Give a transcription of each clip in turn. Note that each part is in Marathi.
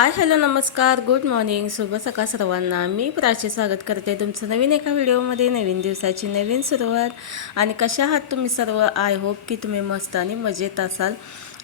हाय हॅलो नमस्कार गुड मॉर्निंग शुभ सकाळ सर्वांना. मी प्राची स्वागत करते तुमचं नवीन एका व्हिडिओमध्ये नवीन दिवसाची नवीन सुरुवात. आणि कशा आहात तुम्ही सर्व? आय होप की तुम्ही मस्त आणि मजेत असाल.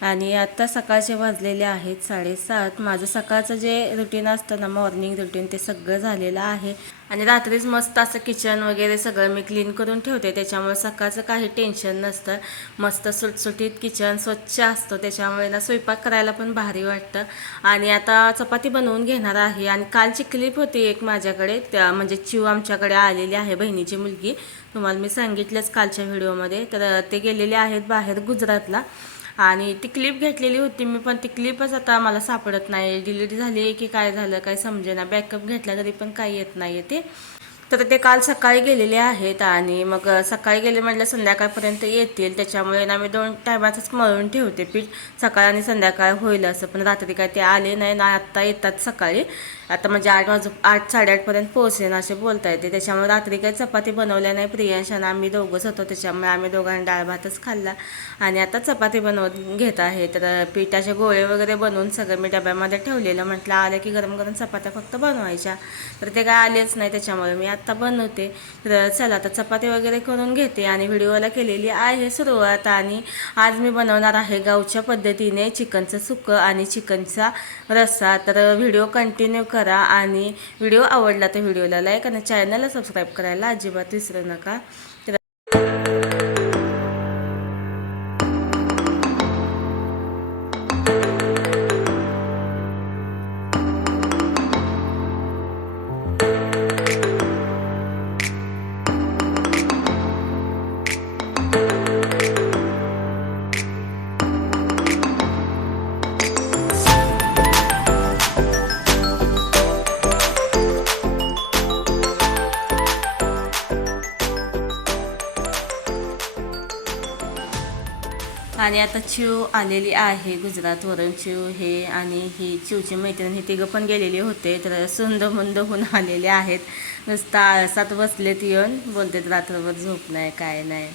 आणि आत्ता सकाळचे वाजलेले आहेत साडेसात. माझं सकाळचं जे रुटीन असतं ना मॉर्निंग रुटीन ते सगळं झालेलं आहे. आणि रात्रीच मस्त असं किचन वगैरे सगळं मी क्लीन करून ठेवते. त्याच्यामुळे सकाळचं काही टेन्शन नसतं. मस्त सुटसुटीत किचन स्वच्छ असतं. त्याच्यामुळे ना स्वयंपाक करायला पण भारी वाटतं. आणि आता चपाती बनवून घेणार आहे. आणि कालची क्लिप होती एक माझ्याकडे. त्या म्हणजे चिव आमच्याकडे आलेली आहे बहिणीची मुलगी. तुम्हाला मी सांगितलंच कालच्या व्हिडिओमध्ये तर ते गेलेले आहेत बाहेर गुजरातला. आणि ती क्लिप घेतलेली होती मी पण ती क्लिपच आता मला सापडत नाही. डिलीट झाली की काय झालं काय समजेना बॅकअप घेतला तरी पण काही येत नाही ते. तर ते काल सकाळी गेलेले आहेत आणि मग सकाळी गेले म्हटलं संध्याकाळपर्यंत येतील. त्याच्यामुळे ना मी दोन टायमाचंच मळून ठेवते पीठ सकाळ आणि संध्याकाळ होईल असं. पण रात्री काय ते आले नाही ना आत्ता येतात सकाळी. आता म्हणजे आठ वाजू आठ साडेआठपर्यंत पोहोचेन असे बोलता येते त्याच्यामुळे रात्री काही चपाती बनवल्या नाही. प्रियांश आणि आम्ही दोघंच होतो. त्याच्यामुळे आम्ही दोघांनी डाळ भातच खाल्ला. आणि आता चपाती बनवून घेत आहे. तर पिठाचे गोळे वगैरे बनवून सगळं मी डब्यामध्ये ठेवलेलं. म्हटलं आलं की गरम गरम चपात्या फक्त बनवायच्या. तर ते काय आलेच नाही त्याच्यामुळे मी आत्ता बनवते. तर चला आता चपाती वगैरे करून घेते आणि व्हिडिओला केलेली आहे सुरुवात. आणि आज मी बनवणार आहे गावच्या पद्धतीने चिकनचं सुकं आणि चिकनचा रस्सा. तर व्हिडिओ कंटिन्यू करा आणि व्हिडिओ आवडला तर व्हिडिओला लाईक आणि चॅनलला सबस्क्राईब करायला अजिबात विसरू नका. आणि आता चिव आलेली आहे गुजरातवरून. चिव हे आणि ही चिवची मैत्रीण हे तिघं पण गेलेले होते. तर सुंद मुंद होऊन आलेले आहेत. नुसता आळसात बसलेत येऊन. बोलतात रात्रभर झोप नाही काय नाही.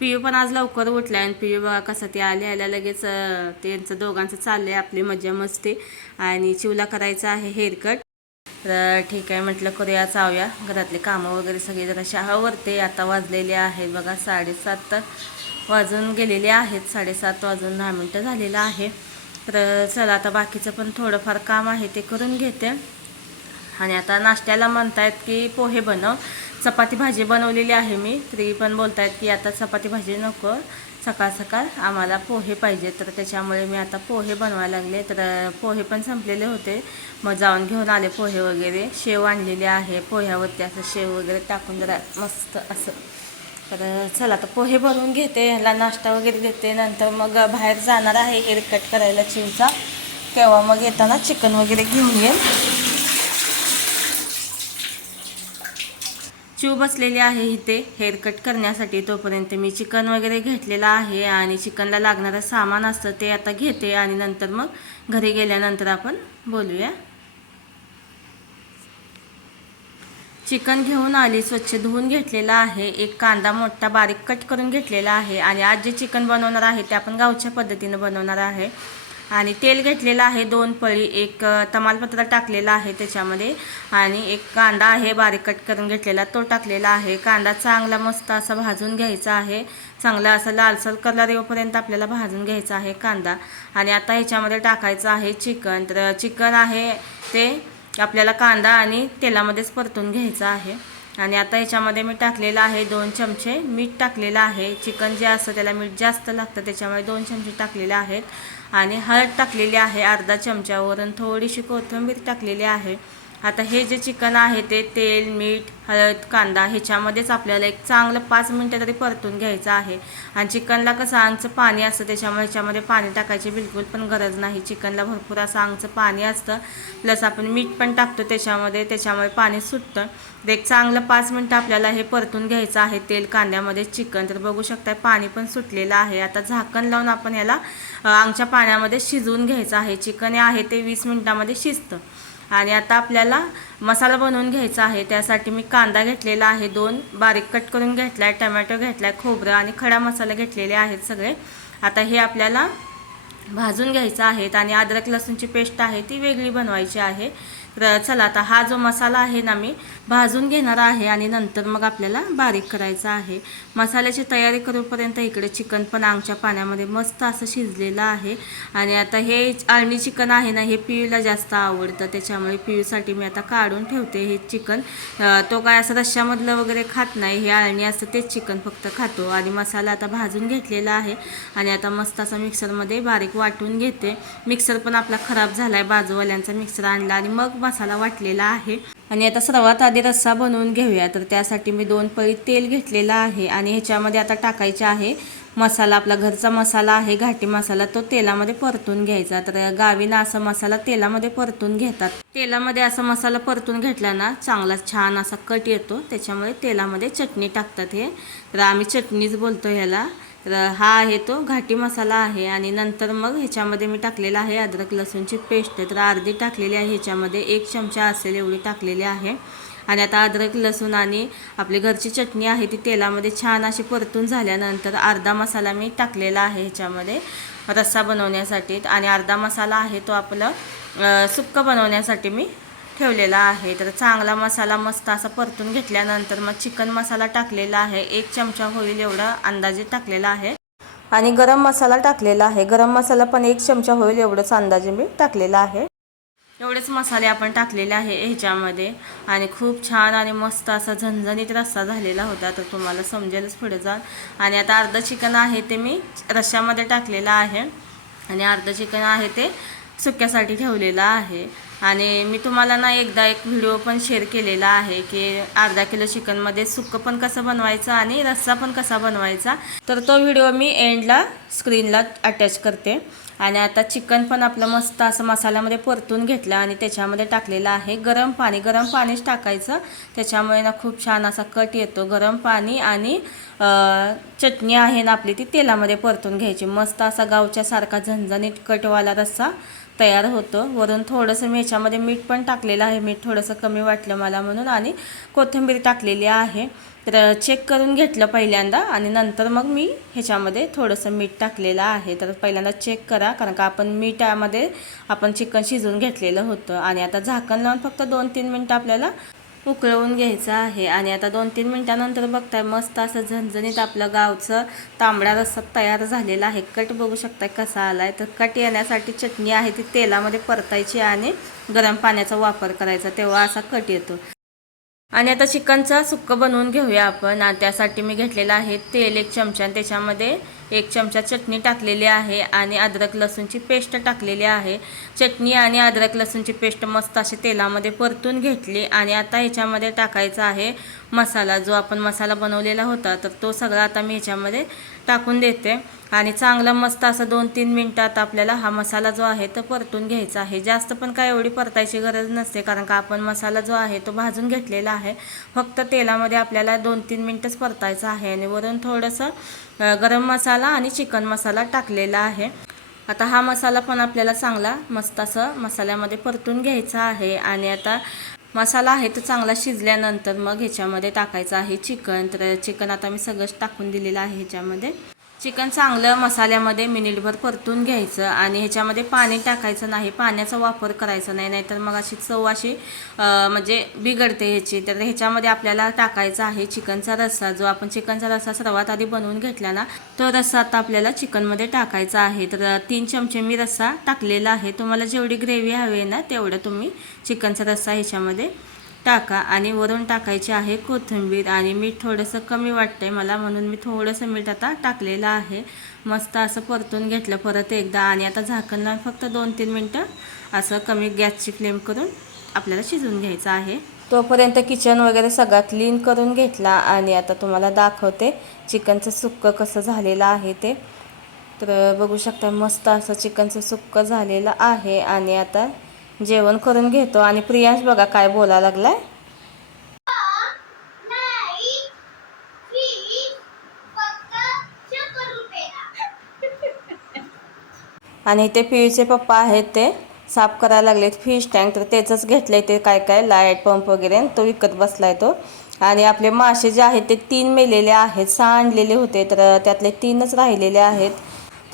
पियू पण आज लवकर उठलाय आणि पियू बघा कसं ते आले आल्या लगेच त्यांचं दोघांचं चाललं आहे आपली मजा मस्ती. आणि चिवला करायचं आहे हेअरकट. तर ठीक आहे म्हटलं करूया जाऊया. घरातले कामं वगैरे सगळे जरा शहावरते आता वाजलेले आहेत. बघा साडेसात वाजून गेलेले आहेत साडेसात वाजून दहा मिनटं झालेलं आहे. तर चला आता बाकीचं पण थोडंफार काम आहे ते करून घेते. आणि आता नाश्त्याला म्हणतायत की पोहे बनव. चपाती भाजी बनवलेली आहे मी. तरी पण बोलतायत की आता चपाती भाजी नको. सकाळ सकाळ आम्हाला पोहे पाहिजे. तर त्याच्यामुळे मी आता पोहे बनवायला लागले. तर पोहे पण संपलेले होते. मग जाऊन घेऊन आले पोहे वगैरे. शेव आणलेले आहे. पोह्यावरती असं शेव वगैरे टाकून जरा मस्त असं तर चला तर पोहे बनवून घेते ह्याला नाश्ता वगैरे देते नंतर मग बाहेर जाणार आहे हेअर कट करायला चिवचा. तेव्हा मग येताना चिकन वगैरे घेऊन येईल. चिव बसलेली आहे इथे हेअर कट करण्यासाठी. तोपर्यंत मी चिकन वगैरे घेतलेलं आहे आणि चिकनला लागणारं सामान असतं ते आता घेते आणि नंतर मग घरी गेल्यानंतर आपण बोलूया. चिकन घेऊन आली स्वच्छ धुवून घेतलेला आहे. एक कांदा मोठा बारीक कट करून घेतलेला आहे आणि आज जे चिकन बनवणार आहे ते आपण गावच्या पद्धतीनं बनवणार आहे. आणि तेल घेतलेलं आहे दोन पळी एक तमालपत्र टाकलेला आहे त्याच्यामध्ये. आणि एक कांदा आहे बारीक कट करून घेतलेला तो टाकलेला आहे. कांदा चांगला मस्त असा भाजून घ्यायचा आहे. चांगला असा लालसर कलर येऊपर्यंत आपल्याला भाजून घ्यायचा आहे कांदा. आणि आता ह्याच्यामध्ये टाकायचं आहे चिकन. तर चिकन आहे ते आपल्याला कांदा आणि तेलामध्येच परतून घ्यायचं आहे. आणि आता याच्यामध्ये मी टाकलेलं आहे दोन चमचे मीठ टाकलेलं आहे. चिकन जे असतं त्याला मीठ जास्त लागतं त्याच्यामुळे दोन चमचे टाकलेले आहेत. आणि हळद टाकलेली आहे अर्धा चमच्यावरून. थोडीशी कोथिंबीर टाकलेली आहे. आता हे जे चिकन आहे ते तेल मीठ हळद कांदा ह्याच्यामध्येच आपल्याला एक चांगलं पाच मिनटं तरी परतून घ्यायचं आहे. आणि चिकनला कसं आंगचं पाणी असतं त्याच्यामुळे ह्याच्यामध्ये पाणी टाकायची बिलकुल पण गरज नाही. चिकनला भरपूर असं आंगचं पाणी असतं प्लस आपण मीठ पण टाकतो त्याच्यामध्ये त्याच्यामुळे पाणी सुटतं. तर एक चांगलं पाच मिनटं आपल्याला हे परतून घ्यायचं आहे तेल कांद्यामध्ये चिकन. तर बघू शकताय पाणी पण सुटलेलं आहे. आता झाकण लावून आपण याला अ, अंगच्या पाण्यामध्ये शिजवून घ्यायचं आहे. चिकन हे आहे ते वीस मिनटामध्ये शिजतं. आणि आता आपल्याला मसाला बनवून घ्यायचा आहे. त्यासाठी मी कांदा घेतलेला आहे दोन बारीक कट करून घेतला आहे टमॅटो घेतला आहे खोबरं आणि खडा मसाला घेतलेले आहेत सगळे. आता हे आपल्याला भाजून घ्यायचं आहेत आणि अद्रक लसूणची पेस्ट आहे ती वेगळी बनवायची आहे. तर चला आता हा जो मसाला आहे ना मी भाजून घेणार आहे आणि नंतर मग आपल्याला बारीक करायचा आहे. मसाल्याची तयारी करूपर्यंत इकडे चिकन पण आमच्या पाण्यामध्ये मस्त असं शिजलेलं आहे. आणि आता हे अळणी चिकन आहे ना हे पियूला जास्त आवडतं. त्याच्यामुळे पियूसाठी मी आता काढून ठेवते हे चिकन. तो काय असं रश्श्यामधलं वगैरे खात नाही हे अळणी असतं तेच चिकन फक्त खातो. आणि मसाला आता भाजून घेतलेला आहे. आणि आता मस्त असं मिक्सरमध्ये बारीक वाटून घेते. मिक्सर पण आपला खराब झाला आहे बाजूवाल्यांचा मिक्सर आणला आणि मग मसाला वाटलेला आहे. आणि आता सर्वात आधी रस्सा बनवून घेऊया. तर त्यासाठी मी दोन पळी तेल घेतलेलं आहे आणि ह्याच्यामध्ये आता टाकायचे आहे मसाला. आपला घरचा मसाला आहे घाटी मसाला तो तेलामध्ये परतून घ्यायचा. तर गावीला असा मसाला तेलामध्ये परतून घेतात. तेलामध्ये असा मसाला परतून घेतला ना चांगला छान असा कट येतो. त्याच्यामुळे तेलामध्ये चटणी टाकतात हे. तर आम्ही चटणीच बोलतो ह्याला. तर हा आहे तो घाटी मसाला आहे आणि नंतर मग ह्याच्यामध्ये मी टाकलेला आहे अद्रक लसूणची पेस्ट. तर अर्धी टाकलेली आहे ह्याच्यामध्ये एक चमचा असेल एवढी टाकलेली आहे. आणि आता अद्रक लसूण आणि आपली घरची चटणी आहे ती तेलामध्ये छान अशी परतून झाल्यानंतर अर्धा मसाला मी टाकलेला आहे ह्याच्यामध्ये रस्सा बनवण्यासाठी. आणि अर्धा मसाला आहे तो आपलं सुक्क सुक्कं बनवण्यासाठी मी ठेवलेला आहे. तर चांगला मसाला मस्त असा परतून घेतल्यानंतर मग चिकन मसाला टाकलेला आहे. एक चमचा होईल एवढा अंदाजे टाकलेला आहे. आणि गरम मसाला टाकलेला आहे. गरम मसाला पण एक चमचा होईल एवढंच अंदाजे मी टाकलेला आहे. एवढेच मसाले आपण टाकलेले आहे ह्याच्यामध्ये. आणि खूप छान आणि मस्त असा झणझणीत रस्सा झालेला होता. तर तुम्हाला समजेलच पुढे जाऊन. आणि आता अर्धं चिकन आहे ते मी रश्श्यामध्ये टाकलेलं आहे. आणि अर्धं चिकन आहे ते सुक्यासाठी ठेवलेलं आहे. आणि मी तुम्हाला ना एकदा एक व्हिडिओ पण शेअर केलेला आहे की अर्धा किलो चिकनमध्ये सुकं पण कसं बनवायचं आणि रस्सा पण कसा बनवायचा. तर तो व्हिडिओ मी एंडला स्क्रीनला अटॅच करते. आणि आता चिकन पण आपलं मस्त असं मसाल्यामध्ये परतून घेतलं आणि त्याच्यामध्ये टाकलेलं आहे गरम पाणी. गरम पाणीच टाकायचं. त्याच्यामुळे ना खूप छान असा कट येतो. गरम पाणी आणि चटणी आहे ना आपली ती तेलामध्ये परतून घ्यायची. मस्त असा गावच्यासारखा झणझणीत कटवाला रस्सा. तयार होतं. वरून थोडंसं मी ह्याच्यामध्ये मीठ पण टाकलेलं आहे. मीठ थोडंसं कमी वाटलं मला म्हणून आणि कोथिंबीर टाकलेली आहे. तर चेक करून घेतलं पहिल्यांदा आणि नंतर मग मी ह्याच्यामध्ये थोडंसं मीठ टाकलेलं आहे. तर पहिल्यांदा चेक करा कारण का आपण मीठामध्ये आपण चिकन शिजवून घेतलेलं होतं. आणि आता झाकण लावून फक्त दोन तीन मिनटं आपल्याला उकळवून घ्यायचं आहे. आणि आता दोन तीन मिनटानंतर बघताय मस्त असं झणझणीत आपलं गावचं तांबडा रस्सा तयार झालेला आहे. कट बघू शकताय कसा आलाय. तर कट येण्यासाठी चटणी आहे ती तेलामध्ये परतायची आणि गरम पाण्याचा वापर करायचा तेव्हा असा कट येतो. आणि आता चिकनचा सुक्क बनवून घेऊया आपण. आणि त्यासाठी मी घेतलेलं आहे तेल एक चमचा त्याच्यामध्ये एक चमचा चटणी टाकलेली आहे आणि अद्रक लसूणची पेस्ट टाकलेली आहे. चटणी आणि अद्रक लसूणची पेस्ट मस्त अशी तेलामध्ये परतून घेतली आणि आता ह्याच्यामध्ये टाकायचा आहे मसाला. जो आपण मसाला बनवलेला होता तर तो सगळा आता मी ह्याच्यामध्ये टाकून देते. आणि चांगला मस्त असं दोन तीन मिनटात आपल्याला हा मसाला जो आहे तो परतून घ्यायचा आहे. जास्त पण काय एवढी परतायची गरज नसते कारण का आपण मसाला जो आहे तो भाजून घेतलेला आहे. फक्त तेलामध्ये आपल्याला दोन तीन मिनटंच परतायचा आहे आणि वरून थोडंसं गरम मसाला आणि चिकन मसाला टाकलेला आहे. आता हा मसाला पण आपल्याला चांगला मस्त असं मसाल्यामध्ये परतून घ्यायचा आहे. आणि आता मसाला आहे तो चांगला शिजल्यानंतर मग ह्याच्यामध्ये टाकायचं आहे चिकन. तर चिकन आता मी सगळंच टाकून दिलेलं आहे ह्याच्यामध्ये. चिकन चांगलं मसाल्यामध्ये मिनिटभर परतून घ्यायचं आणि ह्याच्यामध्ये पाणी टाकायचं नाही. पाण्याचा वापर करायचा नाही नाहीतर मग अशी चव अशी म्हणजे बिघडते ह्याची. तर ह्याच्यामध्ये आपल्याला टाकायचा आहे चिकनचा रस्सा. जो आपण चिकनचा रस्सा सर्वात आधी बनवून घेतला ना तो रस्सा आता आपल्याला चिकनमध्ये टाकायचा आहे. तर तीन चमचे मी रस्सा टाकलेला आहे. तुम्हाला जेवढी ग्रेव्ही हवी आहे ना तेवढं तुम्ही चिकनचा रस्सा ह्याच्यामध्ये टाका आणि वरून टाकायचे आहे कोथिंबीर आणि मीठ थोडंसं कमी वाटतंय मला म्हणून मी थोडंसं मीठ आता टाकलेलं आहे. मस्त असं परतून घेतलं परत एकदा आणि आता झाकण लावून फक्त दोन तीन मिनटं असं कमी गॅसची फ्लेम करून आपल्याला शिजवून घ्यायचं आहे. तोपर्यंत किचन वगैरे सगळा क्लीन करून घेतला आणि आता तुम्हाला दाखवते चिकनचं सुक्कं कसं झालेलं आहे ते. तर बघू शकता मस्त असं चिकनचं सुक्कं झालेलं आहे आणि आता जेवण करून घेतो. आणि प्रियांश बघा काय बोला लागलाय. आणि ते पियूचे पप्पा आहेत ते. साफ करायला लागलेत फिश टँक तर त्याचंच घेतलंय ते काय काय लाइट पंप वगैरे. आणि तो विकत बसलाय तो. आणि आपले मासे जे आहेत ते तीन मेलेले आहेत. सहा आणलेले होते तर त्यातले तीनच राहिलेले आहेत.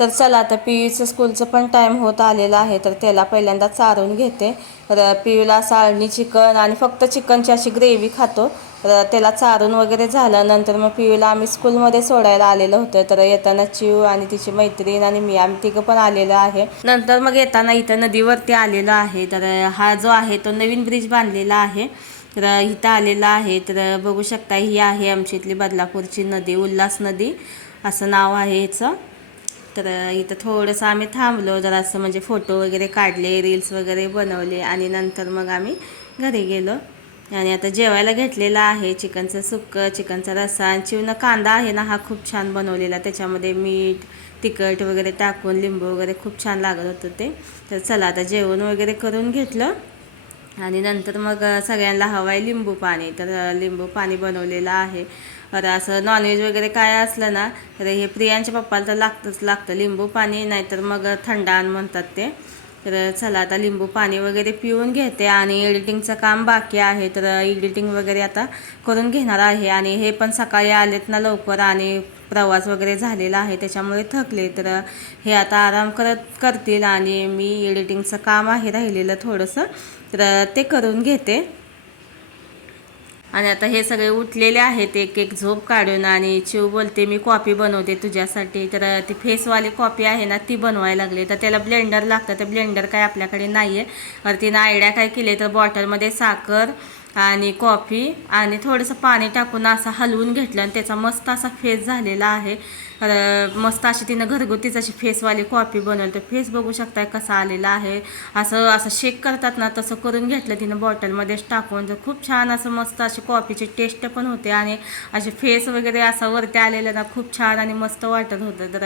तर चला आता पियूचं स्कूलचं पण टाईम होत आलेला आहे तर त्याला पहिल्यांदा चारून घेते. तर पियूला असं आळणी चिकन आणि फक्त चिकनची अशी ग्रेव्ही खातो. तर त्याला चारून वगैरे झालं नंतर मग पियूला आम्ही स्कूलमध्ये सोडायला आलेलं होतं. तर येताना चिव आणि तिची मैत्रीण आणि मी आम्ही तिघं पण आलेलो आहे. नंतर मग येताना इथं नदीवरती आलेलो आहे. तर हा जो आहे तो नवीन ब्रिज बांधलेला आहे. तर इथं आलेला आहे. तर बघू शकता ही आहे आमची इथली बदलापूरची नदी उल्हास नदी. असं नाव आहे याचं. तर इथं थोडंसं आम्ही थांबलो जरासं म्हणजे फोटो वगैरे काढले रील्स वगैरे बनवले आणि नंतर मग आम्ही घरी गेलो. आणि आता जेवायला घेतलेलं आहे चिकनचं सुक्कं चिकनचा रस्सा. आणि चिवणं कांदा आहे ना हा खूप छान बनवलेला. त्याच्यामध्ये मीठ तिखट वगैरे टाकून लिंबू वगैरे खूप छान लागत होतं ते. तर चला आता जेवण वगैरे करून घेतलं. आणि नंतर मग सगळ्यांना हवं आहे लिंबू पाणी. तर लिंबू पाणी बनवलेलं आहे. तर असं नॉनव्हेज वगैरे काय असलं ना तर हे प्रियांच्या पप्पाला तर लागतंच लागतं. लिंबू पाणी नाहीतर मग थंडान म्हणतात ते. तर चला आता लिंबू पाणी वगैरे पिऊन घेते आणि एडिटिंगचं काम बाकी आहे. तर एडिटिंग वगैरे आता करून घेणार आहे आणि हे पण सकाळी आलेत ना लवकर आणि प्रवास वगैरे झालेला आहे त्याच्यामुळे थकले. तर हे आता आराम करत करतील आणि मी एडिटिंगचं काम आहे राहिलेलं थोडंसं. तर ते करून घेते. आणि आता हे सगळे उठलेले आहेत एक एक झोप काढून आणि चिव बोलते मी कॉफी बनवते तुझ्यासाठी. तर ती फेसवाली कॉफी आहे ना ती बनवायला लागली. तर त्याला ब्लेंडर लागतं. तर ब्लेंडर काय आपल्याकडे नाही आहे तर तिनं आयडिया काय केली? तर बॉटलमध्ये साखर आणि कॉफी आणि थोडंसं पाणी टाकून असं हलवून घेतलं आणि त्याचा मस्त असा फेस झालेला आहे. तर मस्त अशी तिनं घरगुतीच अशी फेसवाली कॉफी बनवली. तर फेस बघू शकताय कसा आलेला आहे. असं असं शेक करतात ना तसं करून घेतलं तिनं बॉटलमध्येच टाकून. तर खूप छान असं मस्त अशी कॉफीची टेस्ट पण होते आणि असे फेस वगैरे असं वरती आलेलं ना खूप छान आणि मस्त वाटत होतं. तर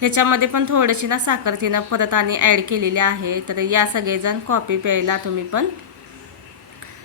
ह्याच्यामध्ये पण थोडीशी ना साखर तिनं परत आणि ॲड केलेली आहे. तर या सगळेजण कॉफी प्यायला तुम्ही पण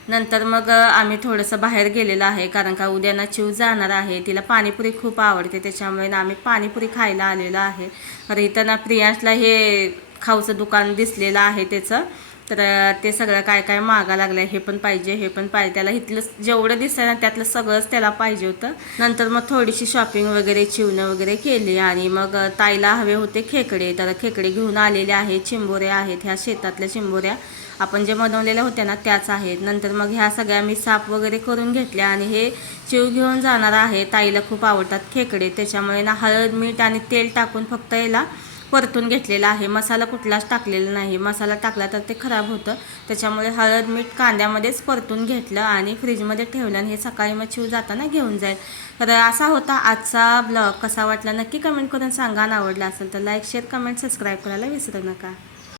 नंतर मग आम्ही थोडंसं बाहेर गेलेलं आहे कारण का उद्या ना चिव जाणार आहे तिला पाणीपुरी खूप आवडते त्याच्यामुळे ना आम्ही पाणीपुरी खायला आलेलो आहे. तर इथं ना प्रियांशला हे खाऊचं दुकान दिसलेलं आहे त्याचं. तर ते सगळं काय काय मागा लागलं हे पण पाहिजे हे पण पाहिजे त्याला इथलं जेवढं दिसतंय ना त्यातलं सगळंच त्याला पाहिजे होतं. नंतर मग थोडीशी शॉपिंग वगैरे चिवणं वगैरे केली आणि मग ताईला हवे होते खेकडे तर खेकडे घेऊन आलेले आहेत चिंबोऱ्या आहेत ह्या शेतातल्या चिंबोऱ्या. आपण जे बनवलेल्या होत्या ना त्याच आहेत. नंतर मग ह्या सगळ्या मी साफ वगैरे करून घेतल्या आणि हे चिव घेऊन जाणार आहे. ताईला खूप आवडतात खेकडे. त्याच्यामुळे ना हळद मीठ आणि तेल टाकून फक्त याला परतून घेतलेला आहे. मसाला कुठलाच टाकलेला नाही. मसाला टाकला तर ते खराब होतं. त्याच्यामुळे हळद मीठ कांद्यामध्येच परतून घेतलं आणि फ्रीजमध्ये ठेवलं आणि हे सकाळी मग चिव जाताना घेऊन जाईल. तर असा होता आजचा ब्लॉग. कसा वाटला नक्की कमेंट करून सांगा. आणि आवडला असेल तर लाईक शेअर कमेंट सबस्क्राईब करायला विसरू नका.